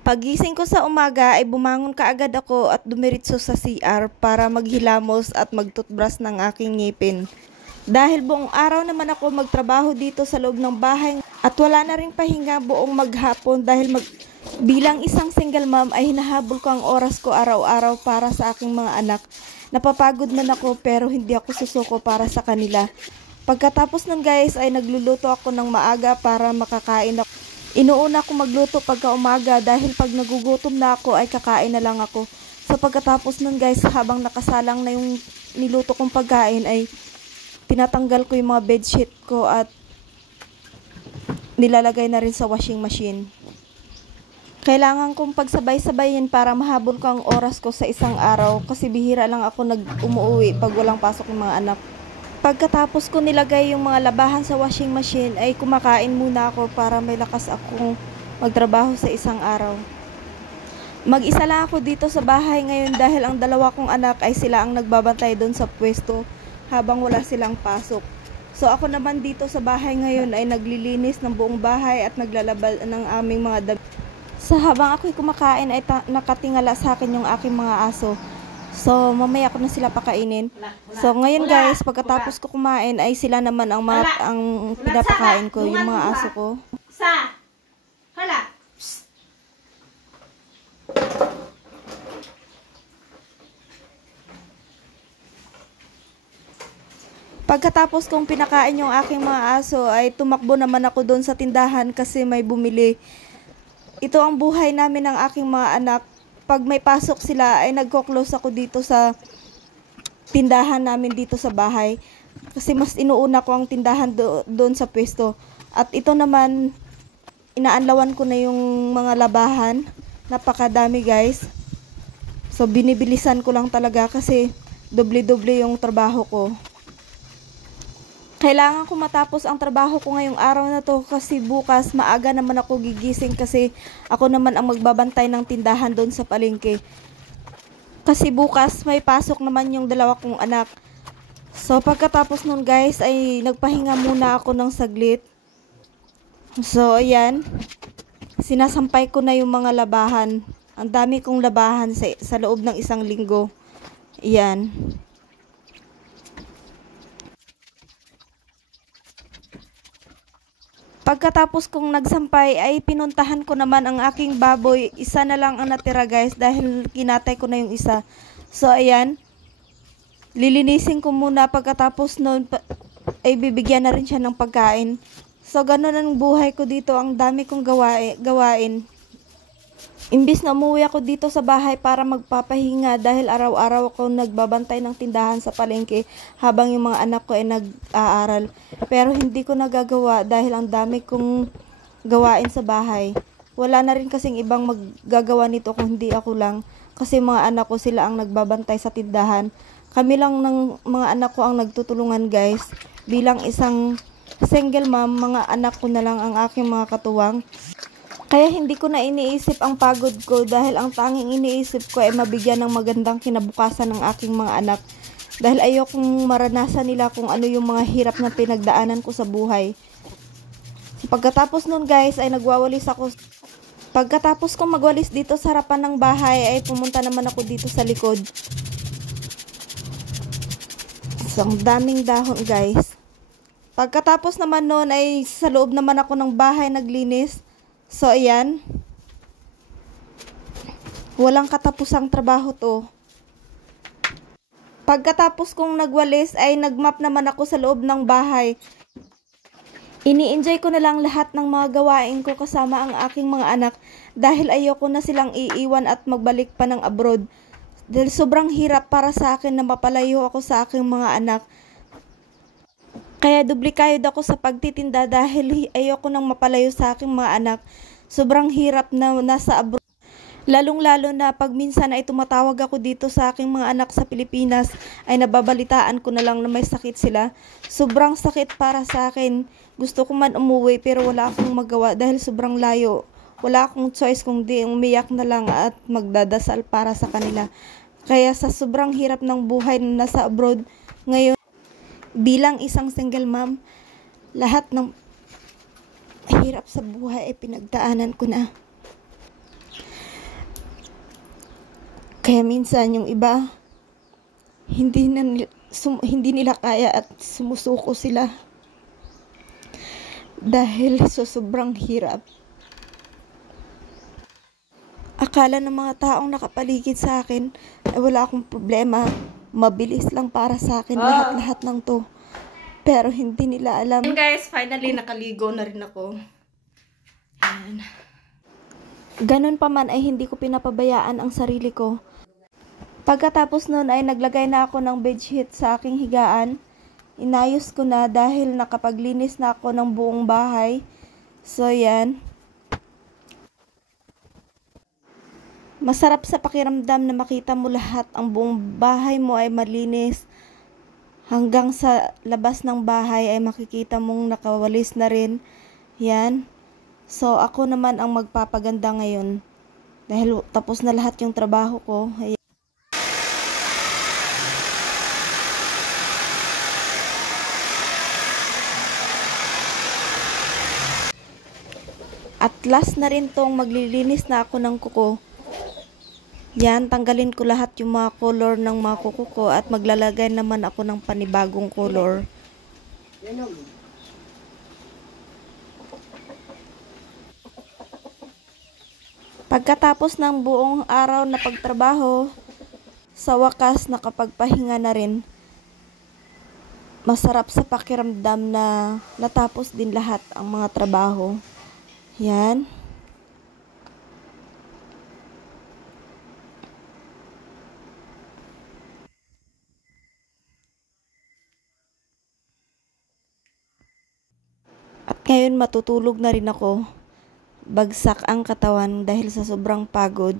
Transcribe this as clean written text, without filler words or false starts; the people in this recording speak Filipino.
Pagising ko sa umaga ay bumangon kaagad ako at dumiretso sa CR para maghilamos at magtutbrush ng aking ngipin. Dahil buong araw naman ako magtrabaho dito sa loob ng bahay at wala na ring pahinga buong maghapon dahil bilang isang single mom ay hinahabol ko ang oras ko araw-araw para sa aking mga anak. Napapagod man ako pero hindi ako susuko para sa kanila. Pagkatapos nun guys ay nagluluto ako ng maaga para makakain ako. Inuuna ko magluto pagka umaga dahil pag nagugutom na ako ay kakain na lang ako. So pagkatapos nun guys, habang nakasalang na yung niluto kong pagkain ay tinatanggal ko yung mga bedsheet ko at nilalagay na rin sa washing machine. Kailangan kong pagsabay-sabayin para mahabol ko ang oras ko sa isang araw kasi bihira lang ako umuwi pag walang pasok ng mga anak. Pagkatapos ko nilagay yung mga labahan sa washing machine ay kumakain muna ako para may lakas akong magtrabaho sa isang araw. Mag-isa lang ako dito sa bahay ngayon dahil ang dalawa kong anak ay sila ang nagbabantay doon sa pwesto habang wala silang pasok. So ako naman dito sa bahay ngayon ay naglilinis ng buong bahay at naglalabal ng aming mga damit. So habang ako'y kumakain ay nakatingala sa akin yung aking mga aso. So, mamaya ko na sila pakainin. So, ngayon guys, pagkatapos ko kumain, ay sila naman ang pinapakain ko, yung mga aso ko. Pagkatapos kong pinakain yung aking mga aso, ay tumakbo naman ako doon sa tindahan kasi may bumili. Ito ang buhay namin ng aking mga anak. Pag may pasok sila ay nagko-close ako dito sa tindahan namin dito sa bahay kasi mas inuuna ko ang tindahan doon sa pwesto. At ito naman inaanlawan ko na yung mga labahan. Napakadami guys. So binibilisan ko lang talaga kasi doble-doble yung trabaho ko. Kailangan ko matapos ang trabaho ko ngayong araw na to kasi bukas maaga naman ako gigising kasi ako naman ang magbabantay ng tindahan doon sa palengke. Kasi bukas may pasok naman yung dalawa kong anak. So pagkatapos nun guys ay nagpahinga muna ako ng saglit. So ayan, sinasampay ko na yung mga labahan. Ang dami kong labahan sa loob ng isang linggo. Ayan. Pagkatapos kong nagsampay ay pinuntahan ko naman ang aking baboy. Isa na lang ang natira guys dahil kinatay ko na yung isa. So ayan, lilinisin ko muna pagkatapos noon ay bibigyan na rin siya ng pagkain. So ganun ang buhay ko dito, ang dami kong gawain. Imbis na umuwi ako dito sa bahay para magpapahinga dahil araw-araw ako nagbabantay ng tindahan sa palengke habang yung mga anak ko ay nag-aaral. Pero hindi ko nagagawa dahil ang dami kong gawain sa bahay. Wala na rin kasing ibang maggagawa nito kung hindi ako lang kasi mga anak ko sila ang nagbabantay sa tindahan. Kami lang ng mga anak ko ang nagtutulungan guys. Bilang isang single mom, mga anak ko na lang ang aking mga katuwang. Kaya hindi ko na iniisip ang pagod ko dahil ang tanging iniisip ko ay mabigyan ng magandang kinabukasan ng aking mga anak. Dahil ayokong maranasan nila kung ano yung mga hirap na pinagdaanan ko sa buhay. Pagkatapos nun guys ay nagwawalis ako. Pagkatapos kong magwalis dito sa harapan ng bahay ay pumunta naman ako dito sa likod. So ang daming dahon guys. Pagkatapos naman nun ay sa loob naman ako ng bahay naglinis. So, ayan. Walang katapusang trabaho to. Pagkatapos kong nagwalis ay nagmap naman ako sa loob ng bahay. Ini-enjoy ko na lang lahat ng mga gawain ko kasama ang aking mga anak dahil ayoko na silang iiwan at magbalik pa ng abroad. Dahil sobrang hirap para sa akin na mapalayo ako sa aking mga anak. Kaya dublikayod ako sa pagtitinda dahil ayoko nang mapalayo sa aking mga anak. Sobrang hirap na nasa abroad. Lalong-lalo na pag minsan ay tumatawag ako dito sa aking mga anak sa Pilipinas ay nababalitaan ko na lang na may sakit sila. Sobrang sakit para sa akin. Gusto ko man umuwi pero wala akong magawa dahil sobrang layo. Wala akong choice kung di umiyak na lang at magdadasal para sa kanila. Kaya sa sobrang hirap ng buhay na nasa abroad ngayon, bilang isang single mom, lahat ng hirap sa buhay ay pinagdaanan ko na. Kaya minsan yung iba, hindi nila kaya at sumusuko sila dahil sa sobrang hirap. Akala ng mga taong nakapaligid sa akin ay wala akong problema. Mabilis lang para sa akin lahat-lahat ng to. Pero hindi nila alam. And guys, finally nakaligo na rin ako. Ayan. Ganun pa man ay hindi ko pinapabayaan ang sarili ko. Pagkatapos nun ay naglagay na ako ng bedsheet sa aking higaan. Inayos ko na dahil nakapaglinis na ako ng buong bahay. So yan. Masarap sa pakiramdam na makita mo lahat ang buong bahay mo ay malinis. Hanggang sa labas ng bahay ay makikita mong nakawalis na rin. Yan. So, ako naman ang magpapaganda ngayon. Dahil tapos na lahat yung trabaho ko. Ayan. At last na rin tong maglilinis na ako ng kuko. Yan, tanggalin ko lahat yung mga color ng mga kuko ko at maglalagay naman ako ng panibagong color. Pagkatapos ng buong araw na pagtrabaho, sa wakas nakapagpahinga na rin. Masarap sa pakiramdam na natapos din lahat ang mga trabaho. Yan. At ngayon matutulog na rin ako. Bagsak ang katawan dahil sa sobrang pagod.